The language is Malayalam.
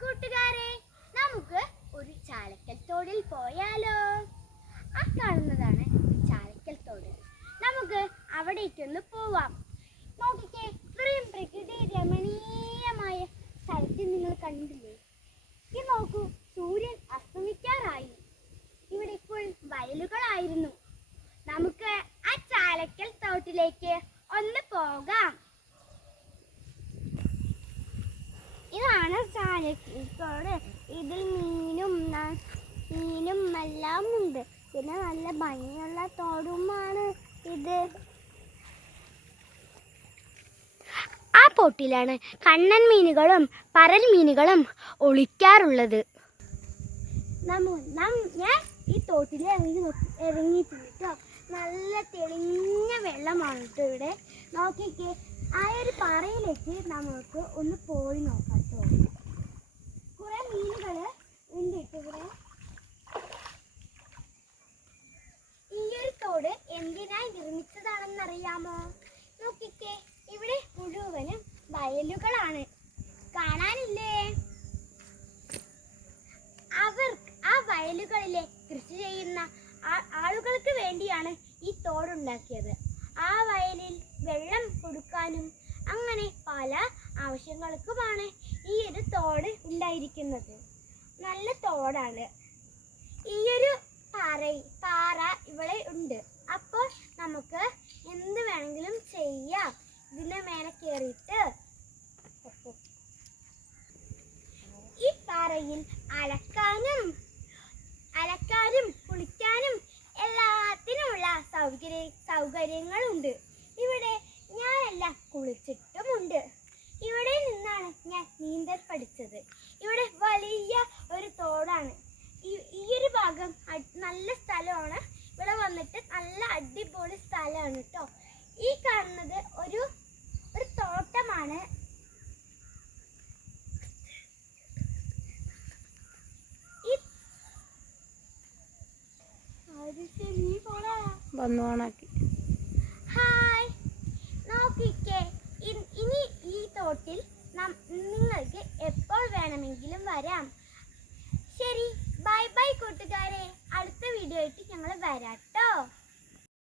കൂട്ടുകാരെ, നമുക്ക് ഒരു ചാലക്കൽ തോടിൽ പോയാലോ? ആ കാണുന്നതാണ് ചാലക്കൽ തോട്. നമുക്ക് അവിടേക്കൊന്ന് പോവാം. നോക്കിക്കേ, ഇത്രയും പ്രകൃതി രമണീയമായ സ്ഥലത്ത് നിങ്ങൾ കണ്ടില്ലേ? ഈ നോക്കൂ, സൂര്യൻ അസ്തമിക്കാറായി. ഇവിടെ ഇപ്പോൾ വയലുകളായിരുന്നു. നമുക്ക് ആ ചാലക്കൽ തോട്ടിലേക്ക് ഒന്ന് പോകാം. ഇതാണ് ചാലക്കൽ തോട്. ഇതിൽ മീനും എല്ലാം ഉണ്ട്. പിന്നെ നല്ല ഭംഗിയുള്ള തോടുമാണ് ഇത്. ആ തോട്ടിലാണ് കണ്ണൻ മീനുകളും പരൽ മീനുകളും ഒളിക്കാറുള്ളത്. ഞാൻ ഈ തോട്ടിൽ ഇറങ്ങിയിട്ടുണ്ട്. നല്ല തെളിഞ്ഞ വെള്ളമാണ് കേട്ടോ ഇവിടെ. നോക്കിക്കേ, ആ ഒരു പാറയിലേക്ക് നമുക്ക് ഒന്ന് പോയി നോക്കാം കേട്ടോ. കുറെ മീനുകൾ ഉണ്ട് ഇവിടെ. ഈ ഒരു തോട് എന്തിനായി നിർമ്മിച്ചതാണെന്നറിയാമോ? നോക്കിക്കേ, ഇവിടെ മുഴുവനും വയലുകളാണ്. കാണാനില്ലേ? ആ വയലുകളിലെ കൃഷി ചെയ്യുന്ന ആളുകൾക്ക് വേണ്ടിയാണ് ഈ തോടുണ്ടാക്കിയത്. ആ വയലിൽ വെള്ളം കൊടുക്കാനും അങ്ങനെ പല ആവശ്യങ്ങൾക്കുമാണ് ഈ ഒരു തോട് ഉണ്ടായിരിക്കുന്നത്. നല്ല തോടാണ്. ഈ ഒരു പാറ ഇവിടെ ഉണ്ട്. അപ്പോൾ നമുക്ക് എന്ത് വേണമെങ്കിലും ചെയ്യാം. ഇതിന്റെ മേലെ കയറിയിട്ട് ഈ പാറയിൽ അലക്കാനും കുളിക്കാനും എല്ലാത്തിനുമുള്ള സൗകര്യങ്ങളുണ്ട്. ഇവിടെ ഞാനെല്ലാം കുളിച്ചിട്ടുമുണ്ട്. ഇവിടെ നിന്നാണ് ഞാൻ നീന്തൽ പഠിച്ചത്. ഇവിടെ വലിയ ഒരു തോടാണ്. ഈ ഒരു ഭാഗം നല്ല സ്ഥലമാണ്. ഇവിടെ വന്നിട്ട് നല്ല അടിപൊളി സ്ഥലമാണ് കേട്ടോ. ഈ കാണുന്നത് ഒരു തോട്ടമാണ്. ഹായ്, നോക്കിക്കേ, ഇനി ഈ തോട്ടിൽ നിങ്ങൾക്ക് എപ്പോൾ വേണമെങ്കിലും വരാം. ശരി, ബൈ ബൈ കൂട്ടുകാരെ. അടുത്ത വീഡിയോ ആയിട്ട് ഞങ്ങൾ വരാം.